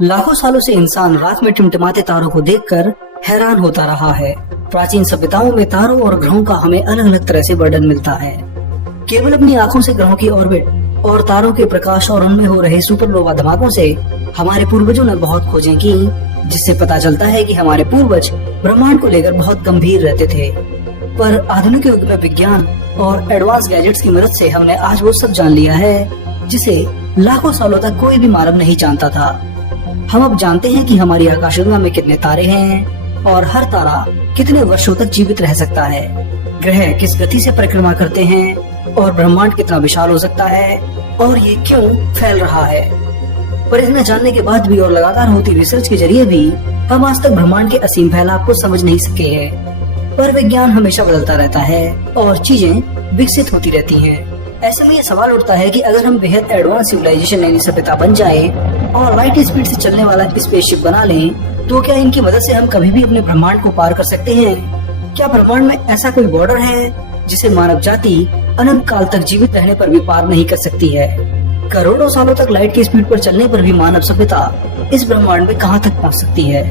लाखों सालों से इंसान रात में टिमटिमाते तारों को देखकर हैरान होता रहा है। प्राचीन सभ्यताओं में तारों और ग्रहों का हमें अलग अलग तरह से वर्णन मिलता है। केवल अपनी आंखों से ग्रहों की ऑर्बिट और तारों के प्रकाश और उनमें हो रहे सुपरनोवा धमाकों से हमारे पूर्वजों ने बहुत खोजें की, जिससे पता चलता है कि हमारे पूर्वज ब्रह्मांड को लेकर बहुत गंभीर रहते थे। पर आधुनिक युग में विज्ञान और एडवांस गैजेट्स की मदद से हमने आज वो सब जान लिया है जिसे लाखों सालों तक कोई भी मानव नहीं जानता था। हम अब जानते हैं कि हमारी आकाशगंगा में कितने तारे हैं और हर तारा कितने वर्षों तक जीवित रह सकता है, ग्रह किस गति से परिक्रमा करते हैं और ब्रह्मांड कितना विशाल हो सकता है और ये क्यों फैल रहा है। पर इतना जानने के बाद भी और लगातार होती रिसर्च के जरिए भी हम आज तक ब्रह्मांड के असीम फैलाव को समझ नहीं सके हैं। पर विज्ञान हमेशा बदलता रहता है और चीजें विकसित होती रहती हैं। ऐसे में ये सवाल उठता है कि अगर हम बेहद एडवांस सिविलाइजेशन यानी सभ्यता बन जाए और लाइट स्पीड से चलने वाला स्पेसशिप बना लें, तो क्या इनकी मदद से हम कभी भी अपने ब्रह्मांड को पार कर सकते हैं? क्या ब्रह्मांड में ऐसा कोई बॉर्डर है जिसे मानव जाति अनंत काल तक जीवित रहने पर भी पार नहीं कर सकती है? करोड़ों सालों तक लाइट की स्पीड पर चलने पर भी मानव सभ्यता इस ब्रह्मांड में कहां तक पहुंच सकती है?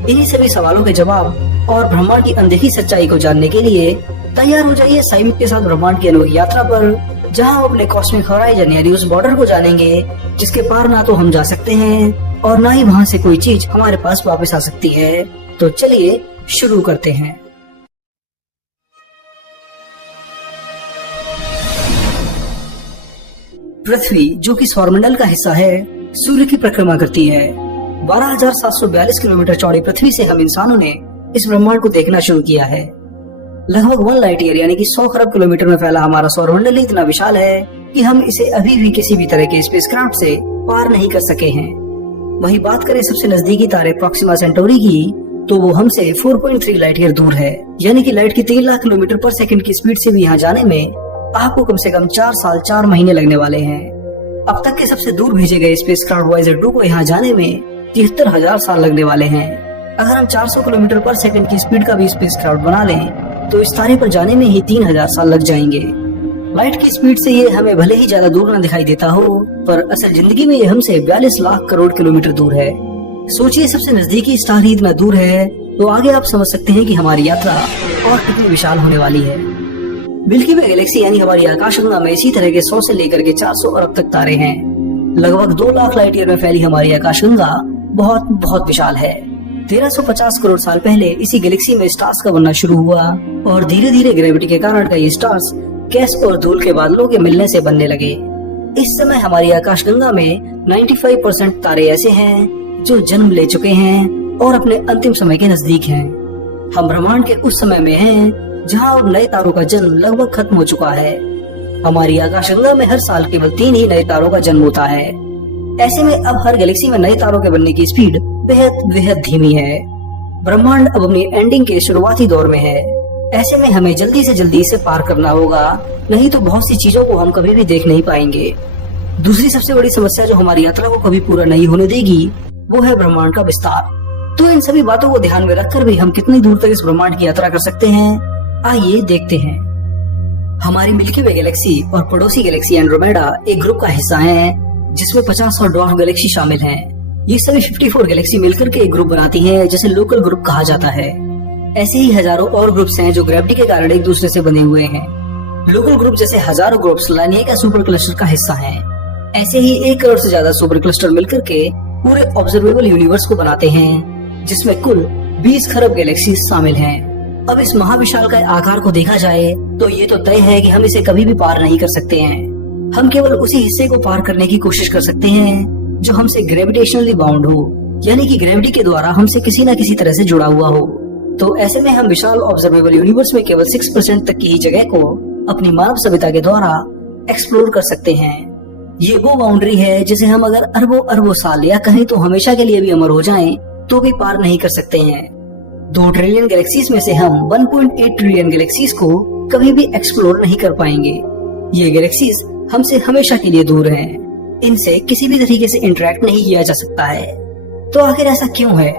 इन्हीं सभी सवालों के जवाब और ब्रह्मांड की अनदेखी सच्चाई को जानने के लिए तैयार हो जाइए साइमिक के साथ ब्रह्मांड की अनोखी यात्रा पर, जहां हम अपने कॉस्मिक हॉराइजन यानी उस बॉर्डर को जानेंगे जिसके पार ना तो हम जा सकते हैं और ना ही वहां से कोई चीज हमारे पास वापस आ सकती है। तो चलिए शुरू करते हैं। पृथ्वी, जो कि सौरमंडल का हिस्सा है, सूर्य की परिक्रमा करती है। 12,742 किलोमीटर चौड़ी पृथ्वी से हम इंसानों ने इस ब्रह्मांड को देखना शुरू किया है। लगभग 1 लाइट ईयर यानी कि 100 खरब किलोमीटर में फैला हमारा सौरमंडल ही इतना विशाल है कि हम इसे अभी भी किसी भी तरह के स्पेसक्राफ्ट से पार नहीं कर सके हैं। वहीं बात करें सबसे नजदीकी तारे प्रॉक्सिमा सेंटोरी की, तो वो हमसे 4.3 लाइट ईयर दूर है, यानी कि लाइट की 3 लाख किलोमीटर पर सेकंड की स्पीड से भी यहाँ जाने में आपको कम से कम 4 साल 4 महीने लगने वाले हैं। अब तक के सबसे दूर भेजे गए स्पेसक्राफ्ट वॉयेजर 2 को यहाँ जाने में 73,000 साल लगने वाले हैं। अगर हम 400 किलोमीटर पर सेकंड की स्पीड का भी स्पेसक्राफ्ट बना लें तो इस तारे पर जाने में ही 3,000 साल लग जाएंगे। लाइट की स्पीड से ये हमें भले ही ज्यादा दूर न दिखाई देता हो, पर असल जिंदगी में ये हमसे 42 लाख करोड़ किलोमीटर दूर है। सोचिए, सबसे नजदीकी स्टार ही इतना दूर है, तो आगे आप समझ सकते हैं कि हमारी यात्रा और कितनी विशाल होने वाली है। मिल्की वे गैलेक्सी यानी हमारी आकाशगंगा में इसी तरह के 100 से लेकर के 400 अरब तक तारे हैं। लगभग 2 लाख लाइट ईयर में फैली हमारी आकाशगंगा बहुत बहुत विशाल है। 1350 करोड़ साल पहले इसी गैलेक्सी में स्टार्स का बनना शुरू हुआ और धीरे धीरे ग्रेविटी के कारण कई स्टार्स गैस और धूल के बादलों के मिलने से बनने लगे। इस समय हमारी आकाशगंगा में 95% तारे ऐसे हैं जो जन्म ले चुके हैं और अपने अंतिम समय के नजदीक हैं। हम ब्रह्मांड के उस समय में हैं जहां अब नए तारों का जन्म लगभग खत्म हो चुका है। हमारी आकाशगंगा में हर साल केवल 3 ही नए तारों का जन्म होता है। ऐसे में अब हर गैलेक्सी में नए तारों के बनने की स्पीड बेहद बेहद धीमी है। ब्रह्मांड अब अपनी एंडिंग के शुरुआती दौर में है। ऐसे में हमें जल्दी से जल्दी इसे पार करना होगा, नहीं तो बहुत सी चीजों को हम कभी भी देख नहीं पाएंगे। दूसरी सबसे बड़ी समस्या जो हमारी यात्रा को कभी पूरा नहीं होने देगी, वो है ब्रह्मांड का विस्तार। तो इन सभी बातों को ध्यान में रखकर भी हम कितनी दूर तक इस ब्रह्मांड की यात्रा कर सकते हैं, आइए देखते हैं। हमारी मिल्की वे गैलेक्सी और पड़ोसी गैलेक्सी एंड्रोमेडा एक ग्रुप का हिस्सा है जिसमें 50 और ड्वार्फ गैलेक्सी शामिल हैं। ये सभी 54 गैलेक्सी मिलकर के एक ग्रुप बनाती हैं, जिसे लोकल ग्रुप कहा जाता है। ऐसे ही हजारों और ग्रुप्स हैं जो ग्रेविटी के कारण एक दूसरे से बने हुए हैं। लोकल ग्रुप जैसे हजारों ग्रुप्स लानिका सुपर क्लस्टर का हिस्सा हैं। ऐसे ही 1 करोड़ से ज्यादा सुपर क्लस्टर मिलकर के पूरे ऑब्जर्वेबल यूनिवर्स को बनाते हैं, जिसमें कुल 20 खरब गैलेक्सी शामिल हैं। अब इस महाविशाल का आकार को देखा जाए तो ये तो तय है कि हम इसे कभी भी पार नहीं कर सकते हैं। हम केवल उसी हिस्से को पार करने की कोशिश कर सकते हैं जो हमसे ग्रेविटेशनली बाउंड हो, यानी कि ग्रेविटी के द्वारा हमसे किसी न किसी तरह से जुड़ा हुआ हो। तो ऐसे में हम विशाल ऑब्जर्वेबल यूनिवर्स में केवल 6% तक की ही जगह को अपनी मानव सभ्यता के द्वारा एक्सप्लोर कर सकते हैं। ये वो बाउंड्री है जिसे हम अगर अरबों अरबों साल या कहीं तो हमेशा के लिए भी अमर हो जाएं, तो भी पार नहीं कर सकते हैं। 2 ट्रिलियन गैलेक्सीज में से हम 1.8 ट्रिलियन गैलेक्सीज को कभी भी एक्सप्लोर नहीं कर पाएंगे। ये गैलेक्सीज हमसे हमेशा के लिए दूर हैं। इनसे किसी भी तरीके से इंटरेक्ट नहीं किया जा सकता है। तो आखिर ऐसा क्यों है?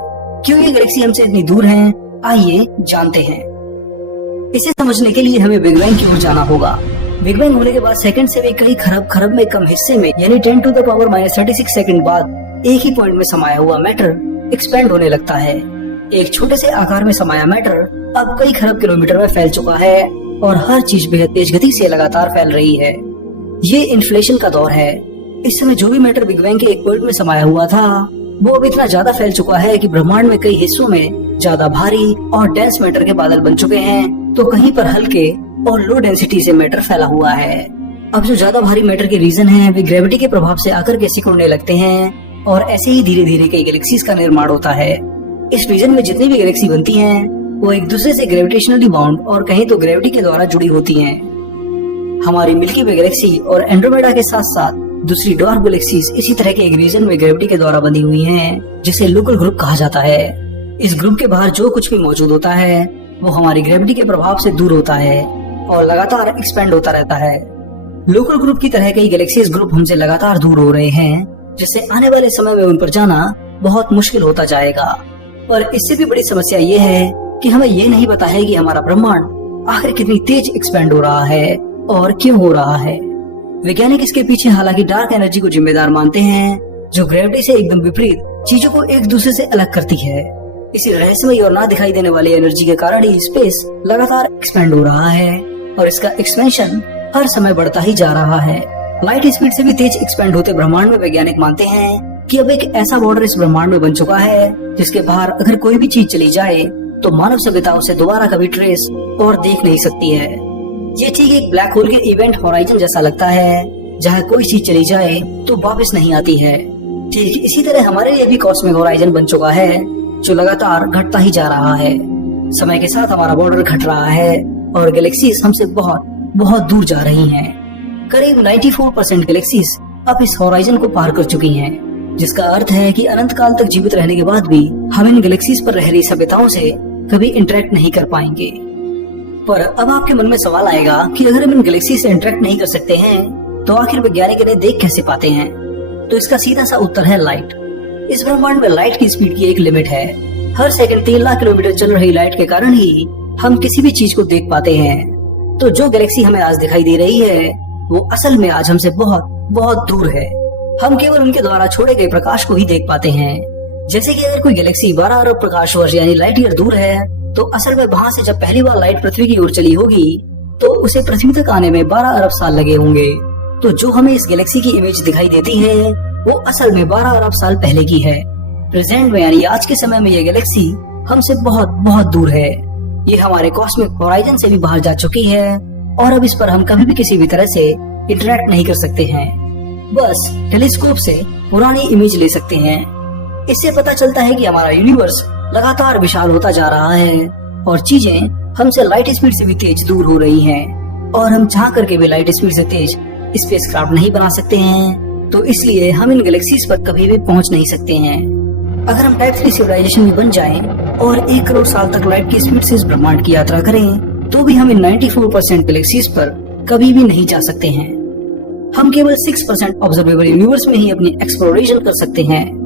क्यों ये गैलेक्सी हमसे इतनी दूर हैं? आइए जानते हैं। इसे समझने के लिए हमें बिग बैंग की ओर जाना होगा। बिग बैंग होने के बाद सेकंड से भी कई खरब में कम हिस्से में, यानी 10 to the power -36 सेकंड बाद एक ही पॉइंट में समाया हुआ मैटर एक्सपेंड होने लगता है। एक छोटे से आकार में समाया मैटर अब कई खरब किलोमीटर में फैल चुका है और हर चीज बेहद तेज गति से लगातार फैल रही है। ये इन्फ्लेशन का दौर है। इस समय जो भी मैटर बिग बैंग के एक पॉइंट में समाया हुआ था वो अब इतना ज्यादा फैल चुका है कि ब्रह्मांड में कई हिस्सों में ज्यादा भारी और डेंस मैटर के बादल बन चुके हैं, तो कहीं पर हल्के और लो डेंसिटी से मैटर फैला हुआ है। अब जो ज्यादा भारी मैटर के रीजन है वे ग्रेविटी के प्रभाव से आकर के सिकुड़ने लगते हैं और ऐसे ही धीरे धीरे कई गैलेक्सीज का निर्माण होता है। इस रीजन में जितनी भी गैलेक्सी बनती हैं वो एक दूसरे से ग्रेविटेशनली बाउंड और कहीं तो ग्रेविटी के द्वारा जुड़ी होती हैं। हमारी मिल्की वे गैलेक्सी और एंड्रोमेडा के साथ साथ दूसरी डॉर्फ गैलेक्सीज इसी तरह के एक रीजन में ग्रेविटी के द्वारा बंधी हुई हैं, जिसे लोकल ग्रुप कहा जाता है। इस ग्रुप के बाहर जो कुछ भी मौजूद होता है वो हमारी ग्रेविटी के प्रभाव से दूर होता है और लगातार एक्सपेंड होता रहता है। लोकल ग्रुप की तरह कई गैलेक्सीज ग्रुप हमसे लगातार दूर हो रहे हैं, जिससे आने वाले समय में उन पर जाना बहुत मुश्किल होता जाएगा। पर इससे भी बड़ी समस्या ये है कि हमें ये नहीं पता है कि हमारा ब्रह्मांड आखिर कितनी तेज एक्सपेंड हो रहा है और क्यों हो रहा है। वैज्ञानिक इसके पीछे हालांकि डार्क एनर्जी को जिम्मेदार मानते हैं, जो ग्रेविटी से एकदम विपरीत चीजों को एक दूसरे से अलग करती है। इसी रहस्यमयी और ना दिखाई देने वाली एनर्जी के कारण ही स्पेस लगातार एक्सपेंड हो रहा है और इसका एक्सपेंशन हर समय बढ़ता ही जा रहा है। लाइट स्पीड से भी तेज एक्सपेंड होते ब्रह्मांड में वैज्ञानिक मानते हैं कि अब एक ऐसा बॉर्डर इस ब्रह्मांड में बन चुका है जिसके बाहर अगर कोई भी चीज चली जाए तो मानव सभ्यता उसे दोबारा कभी ट्रेस और देख नहीं सकती है। ये ठीक एक ब्लैक होल के इवेंट होराइजन जैसा लगता है, जहाँ कोई चीज चली जाए तो वापस नहीं आती है। ठीक इसी तरह हमारे लिए भी कॉस्मिक होराइजन बन चुका है, जो लगातार घटता ही जा रहा है। समय के साथ हमारा बॉर्डर घट रहा है और गैलेक्सीज हमसे बहुत बहुत दूर जा रही हैं। करीब 94% गैलेक्सीज अब इस होराइजन को पार कर चुकी हैं, जिसका अर्थ है कि अनंत काल तक जीवित रहने के बाद भी हम इन गैलेक्सीज पर रह रही सभ्यताओं से कभी इंटरेक्ट नहीं कर पाएंगे। पर अब आपके मन में सवाल आएगा कि अगर हम इन गैलेक्सी से इंटरेक्ट नहीं कर सकते हैं तो आखिर वैज्ञानिक इन्हें देख कैसे पाते हैं। तो इसका सीधा सा उत्तर है लाइट। इस ब्रह्मांड में लाइट की स्पीड की एक लिमिट है। हर सेकंड 3 लाख किलोमीटर चल रही लाइट के कारण ही हम किसी भी चीज को देख पाते हैं। तो जो गैलेक्सी हमें आज दिखाई दे रही है वो असल में आज हमसे बहुत बहुत दूर है। हम केवल उनके द्वारा छोड़े गए प्रकाश को ही देख पाते हैं। जैसे कि अगर कोई गैलेक्सी 12 अरब प्रकाश वर्ष यानी लाइट ईयर दूर है तो असल में वहाँ से जब पहली बार लाइट पृथ्वी की ओर चली होगी तो उसे पृथ्वी तक आने में 12 अरब साल लगे होंगे। तो जो हमें इस गैलेक्सी की इमेज दिखाई देती है वो असल में 12 अरब साल पहले की है। प्रेजेंट में यानी आज के समय में ये गैलेक्सी हमसे बहुत बहुत दूर है। ये हमारे कॉस्मिक होराइजन से भी बाहर जा चुकी है और अब इस पर हम कभी भी किसी भी तरह से इंटरेक्ट नहीं कर सकते हैं। बस टेलीस्कोप से पुरानी इमेज ले सकते हैं। इससे पता चलता है कि हमारा यूनिवर्स लगातार विशाल होता जा रहा है और चीजें हमसे लाइट स्पीड से भी तेज दूर हो रही हैं और हम चाह करके भी लाइट स्पीड से तेज स्पेसक्राफ्ट नहीं बना सकते हैं। तो इसलिए हम इन गैलेक्सीज पर कभी भी पहुंच नहीं सकते हैं। अगर हम टाइप 3 सिविलाइजेशन में बन जाएं और 1 करोड़ साल तक लाइट की स्पीड से इस ब्रह्मांड की यात्रा करें तो भी हम इन 94% गैलेक्सीज पर कभी भी नहीं जा सकते हैं। हम केवल 6% ऑब्जर्वेबल यूनिवर्स में ही अपनी एक्सप्लोरेशन कर सकते हैं।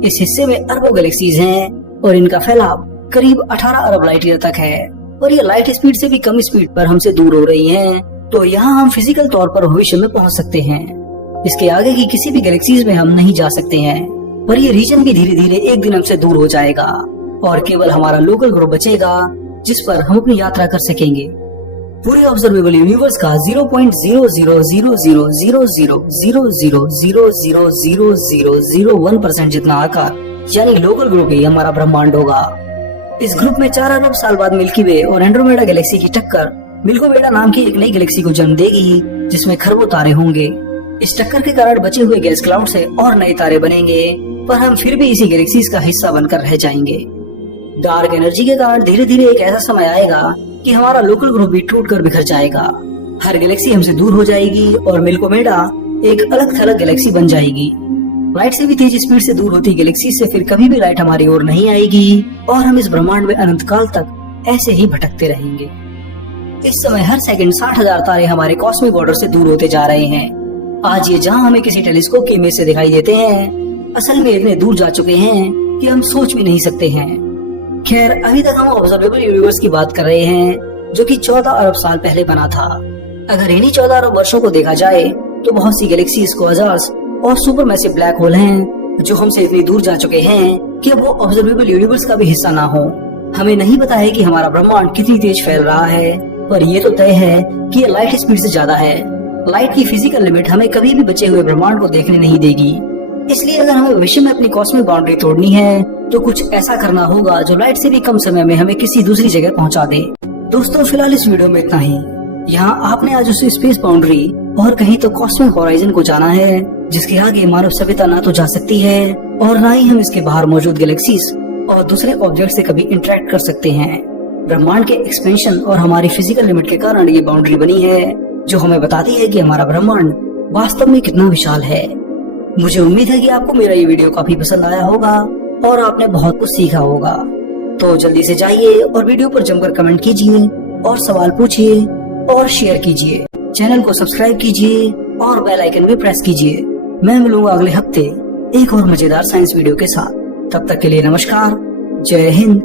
इस हिस्से में अरबों गैलेक्सीज हैं और इनका फैलाव करीब 18 अरब लाइट ईयर तक है और ये लाइट स्पीड से भी कम स्पीड पर हमसे दूर हो रही हैं। तो यहाँ हम फिजिकल तौर पर भविष्य में पहुँच सकते हैं। इसके आगे की किसी भी गैलेक्सीज में हम नहीं जा सकते हैं, पर ये रीजन भी धीरे धीरे एक दिन हमसे दूर हो जाएगा और केवल हमारा लोकल ग्रुप बचेगा जिस पर हम अपनी यात्रा कर सकेंगे। पूरे ऑब्जर्वेबल यूनिवर्स का 0.00000000000001% जितना आकार यानी लोकल ग्रुप ही हमारा ब्रह्मांड होगा। इस ग्रुप में 4 अरब साल बाद मिल्की वे और एंड्रोमेडा गैलेक्सी की टक्कर मिल्कोवेडा नाम की एक नई गैलेक्सी को जन्म देगी, जिसमें खरबों तारे होंगे। इस टक्कर के कारण बचे हुए गैस क्लाउड से और नए तारे बनेंगे, पर हम फिर भी इसी गैलेक्सीज का हिस्सा बनकर रह जाएंगे। डार्क एनर्जी के कारण धीरे धीरे एक ऐसा समय आएगा कि हमारा लोकल ग्रुप भी टूटकर बिखर जाएगा। हर गैलेक्सी हमसे दूर हो जाएगी और मिल्कोवेडा एक अलग थलग गैलेक्सी बन जाएगी। लाइट से भी तेज स्पीड से दूर होती गैलेक्सी से फिर कभी भी लाइट हमारी ओर नहीं आएगी और हम इस ब्रह्मांड में अनंत काल तक ऐसे ही भटकते रहेंगे। इस समय हर सेकंड 60,000 तारे हमारे कॉस्मिक बॉर्डर से दूर होते जा रहे हैं। आज ये जहां हमें किसी टेलीस्कोप की इमेज से दिखाई देते हैं, असल में इतने दूर जा चुके हैं कि हम सोच भी नहीं सकते हैं। खैर, अभी तक हम ऑब्जर्वेबल यूनिवर्स की बात कर रहे हैं, जो कि 14 अरब साल पहले बना था। अगर इन्हीं 14 अरब वर्षों को देखा जाए तो बहुत सी गैलेक्सीज, क्वाज़ार्स और सुपरमैसिव ब्लैक होल हैं जो हमसे इतनी दूर जा चुके हैं कि अब वो ऑब्जर्वेबल यूनिवर्स का भी हिस्सा ना हो। हमें नहीं पता है कि हमारा ब्रह्मांड कितनी तेज फैल रहा है, पर ये तो तय है कि ये लाइट स्पीड से ज्यादा है। लाइट की फिजिकल लिमिट हमें कभी भी बचे हुए ब्रह्मांड को देखने नहीं देगी। इसलिए अगर हमें भविष्य में अपनी कॉस्मिक बाउंड्री तोड़नी है तो कुछ ऐसा करना होगा जो लाइट से भी कम समय में हमें किसी दूसरी जगह पहुंचा दे। दोस्तों, फिलहाल इस वीडियो में इतना ही। यहाँ आपने आज उस स्पेस बाउंड्री और कहीं तो कॉस्मिक होराइजन को जाना है जिसके आगे मानव सभ्यता ना तो जा सकती है और ना ही हम इसके बाहर मौजूद गैलेक्सीज और दूसरे ऑब्जेक्ट से कभी इंटरेक्ट कर सकते हैं। ब्रह्मांड के एक्सपेंशन और हमारी फिजिकल लिमिट के कारण ये बाउंड्री बनी है जो हमें बताती है कि हमारा ब्रह्मांड वास्तव में कितना विशाल है। मुझे उम्मीद है कि आपको मेरा ये वीडियो काफी पसंद आया होगा और आपने बहुत कुछ सीखा होगा। तो जल्दी से जाइए और वीडियो पर जमकर कमेंट कीजिए और सवाल पूछिए और शेयर कीजिए। चैनल को सब्सक्राइब कीजिए और बेल आइकन भी प्रेस कीजिए। मैं मिलूंगा अगले हफ्ते एक और मजेदार साइंस वीडियो के साथ। तब तक के लिए नमस्कार, जय हिंद।